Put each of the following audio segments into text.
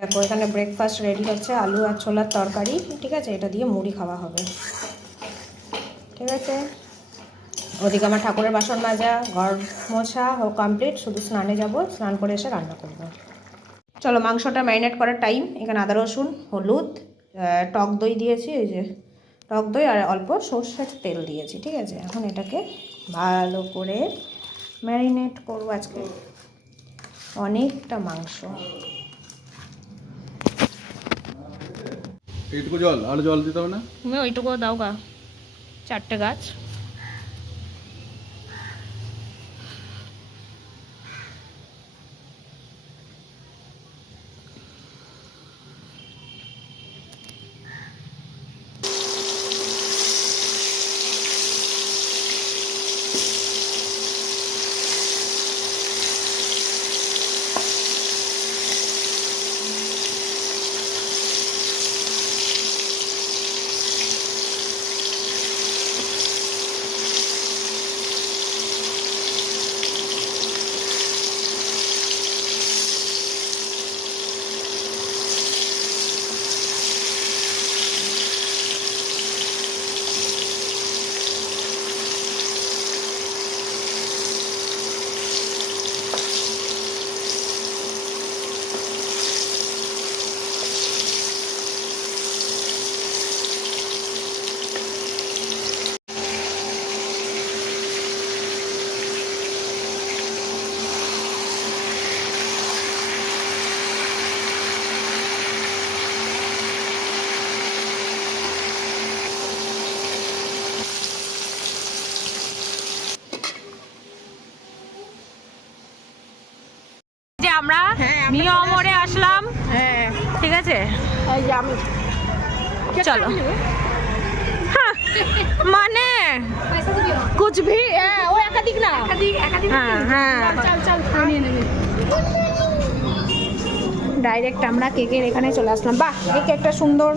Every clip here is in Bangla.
দেখো এখানে ব্রেকফাস্ট রেডি হচ্ছে, আলু আর ছোলার তরকারি। ঠিক আছে, এটা দিয়ে মুড়ি খাওয়া হবে। ঠিক আছে, ওদিকে আমার ঠাকুরের বাসন মাজা, ঘর মোছা কমপ্লিট, শুধু স্নানে যাব, স্নান করে এসে রান্না করব। চলো মাংসটা ম্যারিনেট করার টাইম। এখানে আদা রসুন, হলুদ, টক দই দিয়েছি, এই যে টক দই, আর অল্প সর্ষের তেল দিয়েছি। ঠিক আছে, এখন এটাকে ভালো করে ম্যারিনেট করবো। আজকে অনেকটা মাংস। এইটুকু জল, আর জল দিতে হবে না? তুমি ওইটুকু দাও গা, 4টে গাছ। আমরা নিয়মরে আসলাম। ঠিক আছে, চলো। মানে কুছ ভি ও একাধিক না, ডাইরেক্ট আমরা কেকের এখানে চলে আসলাম। বাহ, এই কেকটা সুন্দর,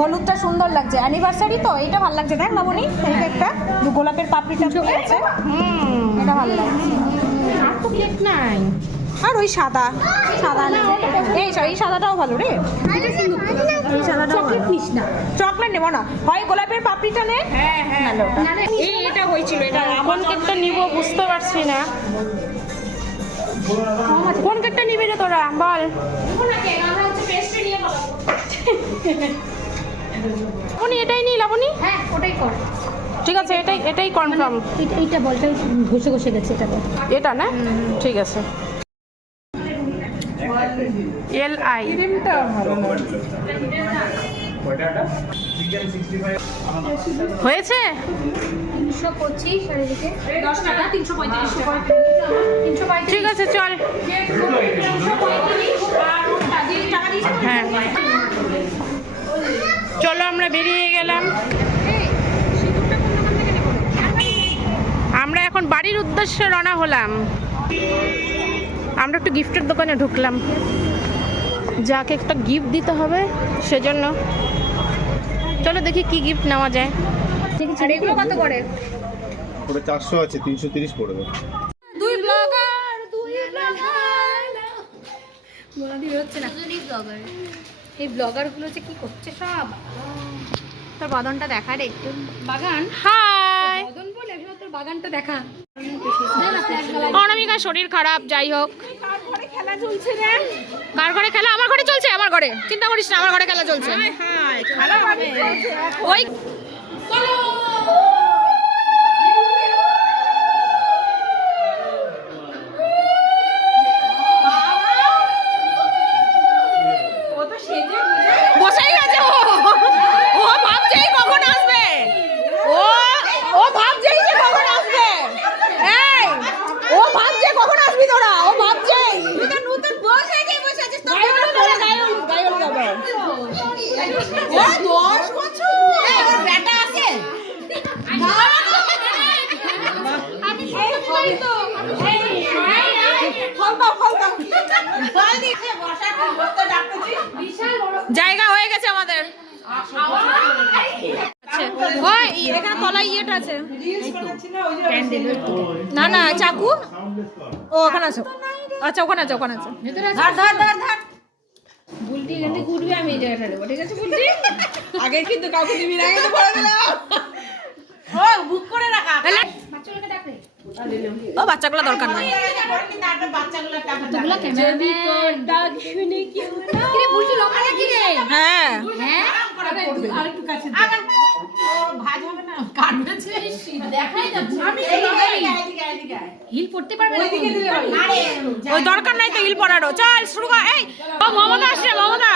হলুদটা সুন্দর লাগছে, অ্যানিভার্সারি তো, এটা ভালো লাগছে। দেখ লাবণী, এই কেকটা গোলাপের পাপড়িটা আছে, এটা ভালো লাগছে। আর তো কেক নাই, আর ওই সাদা সাদা এই সাদাটাও ভালো রে, এই সাদাটাও নিস না, চকলেট নেবো না, হয় গোলাপের পাপড়িটা নে। এটা হয়েছিল, এটা কোন কেকটা নিব বুঝতে পারছি না। কোন কেকটা নিবি রে তোরা বল। লাবণী এটাই নি, লাবণী হ্যাঁ ওটাই কর। ঠিক আছে, এটাই কনফার্ম। এইটা বলটা ঘষে ঘষে গেছে, এটা না, ঠিক আছে। LI ক্রিমটা ভালো না হয়েছে 325 আর এদিকে 10 টাকা 335 ঠিক আছে চল। হ্যাঁ চলো আমরা বেরিয়ে গেলাম। আমরা এখন বাড়ির উদ্দেশ্যে রওনা হলাম। আমরা একটু গিফটের দোকানে ঢুকলাম, যাকে একটা গিফট দিতে হবে সেজন্য। চলো দেখি কি গিফট নেওয়া যায়। আর এগুলো কত করে? ওটা 400 আছে, 330 পড়বে। দুই ব্লগার বলা দিয়ে হচ্ছে না। এই ব্লগারগুলো যে কি করছে সব। তোর বাদনটা দেখা রে একটু। বাগান হাই বাদন বলে তোর বাগানটা দেখা। অনামিকা শরীর খারাপ, যাই হোক। কার ঘরে খেলা চলছে রে? কার ঘরে খেলা? আমার ঘরে চলছে। আমার ঘরে চিন্তা করিস না, আমার ঘরে খেলা চলছে। খেলা হবে ওই বসেই গেছে। ও ভাবছেই কখন আসবে, ও ভাবছেই যে কখন আসবে। এই ও ভাবছে কখন আসবি তোরা, ও ভাবছেই। তুই তো নতুন বস হয়ে গিয়ে বসে আছিস। তো গায়ল গাবে ও 10 বছর ওর বেটা আছে। আমি সবাই তো এই ফল দাও ফল দিতে বসার বসতে ডাকতেছি। বিশাল বড় জায়গা হয়ে গেছে আমাদের। ওই এখানে তলায় ইয়েটা আছে, না না চাকু। ও ওখানে আসো। আচ্ছা ওখানে আছে ওখানে আছে। ধর ধর ধর ধর বুলটি এখানে ঘুরবে, আমি এই জায়গাটা নেবো, ঠিক আছে বুলটি? আগে কিন্তু কাউকে দিবি না, আগে তো বলে দিলাম। ও বুক করে রাখা। বাচ্চাগুলোকে ডাক রে। ও বাচ্চাগুলো দরকার নাই। বাচ্চাগুলোর টাকা এতগুলো ক্যামেরাম্যান ডাক শুনে কেউ না। কি রে বুলটি লম্বা নাকি রে? হ্যাঁ হ্যাঁ? আর একটু কাছে ভাজ হবে না, কাটবে। দেখাই যাচ্ছে। আমি হিল পড়তে পারবে না। ওই দরকার নাই তো হিল পরারও। চল শুরু কর। এই ও মমতা আসছে, মমতা।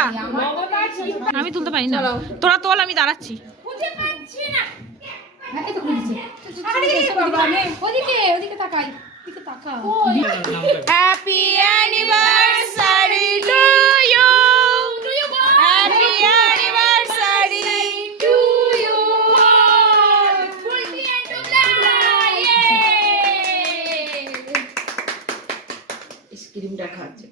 আমি তুলতে পারি না, তোরা তোল, আমি দাঁড়াচ্ছি। বুঝতে পারছি না। হ্যাঁ, এই তো খুলছে। ওদিকে ওদিকে তাকাই। ওদিকে তাকা। Happy anniversary to you, happy anniversary to you. Bulti and Tubla. Yay! আইসক্রিমটা খাচ্ছে।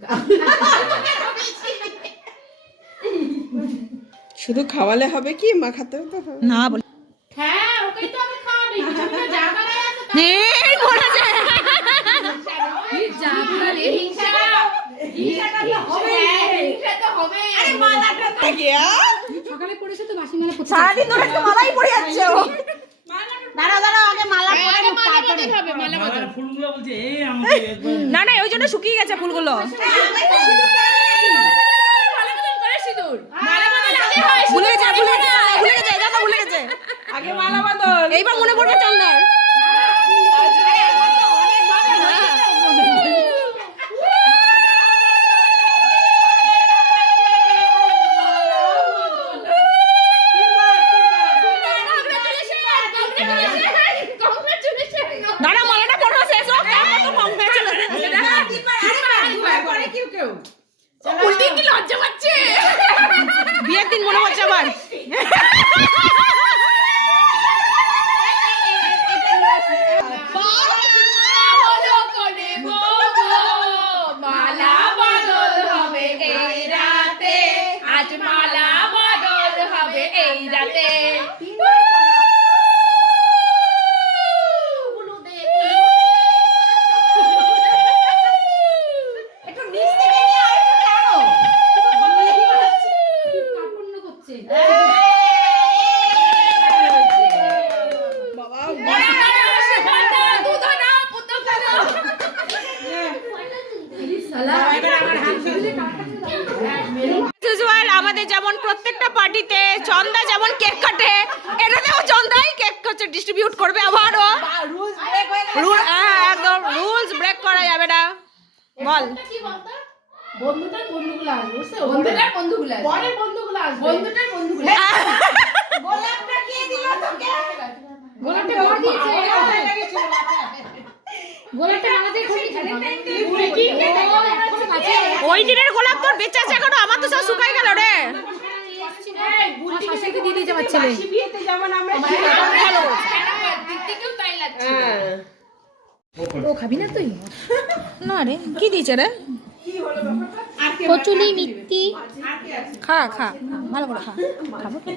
শুধু খাওয়ালে হবে কি, মাখাতেও তো হবে। না বল। হ্যাঁ, ওকেই তো আমি খাওয়াবো। পিছনে জায়গা আছে। এই পড়ে যায়। এই জায়গা রে হিংসা। হিংসাটা তো হবে। হিংসা তো হবে। আরে মালাটা সকালে পড়েছে তো বাসি মালা পড়তে। সারাদিন ধরে একটা মালাই পড়ে যাচ্ছে ও। দাঁড়া দাঁড়া, আগে মালা পরে আগে মালা বদল হবে, মালা বদল। ফুলগুলো বলছে এই আমাকে একবার না না ওই জন্য শুকিয়ে গেছে ফুলগুলো। মালা বদল করে সিঁদুর। মালা বদল আগে হয়। ভুলে গেছে, ভুলে গেছে, ভুলে গেছে, এটা তো ভুলে গেছে। আগে মালা বদল। এইবার মনে পড়বে চন্দার। দাঁড়া মালাটা পড়ো শেষ হোক, তারপর তো কংগ্রেচুলেশন। উল্টে কি লজ্জা পাচ্ছে। বিয়ের দিন মনে হচ্ছে আবার। মালা বদল হবে এই রাতে, আজ মালা বদল হবে এই রাতে। একটু নিচ থেকে নিয়ে আর একটু টানো। কার্পণ্য করছে। Usual, আমাদের যেমন প্রত্যেকটা পার্টিতে চন্দা যেমন কেক কাটে, এটাতেও চন্দাই কেক ডিস্ট্রিবিউট করবে আবারও। রুলস ব্রেক হয়ে গেল। হ্যাঁ একদম রুলস ব্রেক করা যাবে না। বল। কি বলতো? বন্ধুটার বন্ধুগুলো আসবে, বুঝছো? বন্ধুটার বন্ধুগুলো আসবে। বরের বন্ধুগুলো আসবে। বন্ধুটার বন্ধুগুলো আসবে। গোলাপটা কে দিল তোকে? গোলাপটা বর দিয়েছে। গোলাপটা আমাদের খুবই ওই দিনের গোলাপ তোর বেঁচে আছে এখনো, আমার তো সব শুকাই গেল রে। শাশুড়িকে দিয়ে দিয়েছে আমার ছেলে। বিয়েতে যেমন আমরা দেখতেও তাই লাগছে। হ্যাঁ। ও খাবি না তুই? না রে কি দিয়েছে রে? কচুলি মিত্তি। খা খা ভালো করে খা। খাবো তো।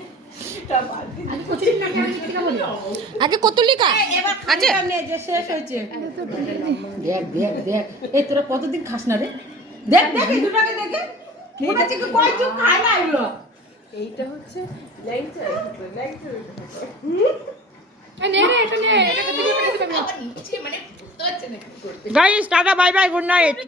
আগে কতুলি খা। আচ্ছা যে শেষ হয়েছে। দেখ দেখ দেখ, এই তোরা কতদিন খাস না রে? দেখ দেখ এই দুটাকে দেখে মনে হচ্ছে কি কয় চুপ খায় না এগুলো। এইটা হচ্ছে ল্যাংচা, ল্যাংচা। নে রে, এটা নে, এটা দিবি, এটা দিবি। Guys tata bye bye good night.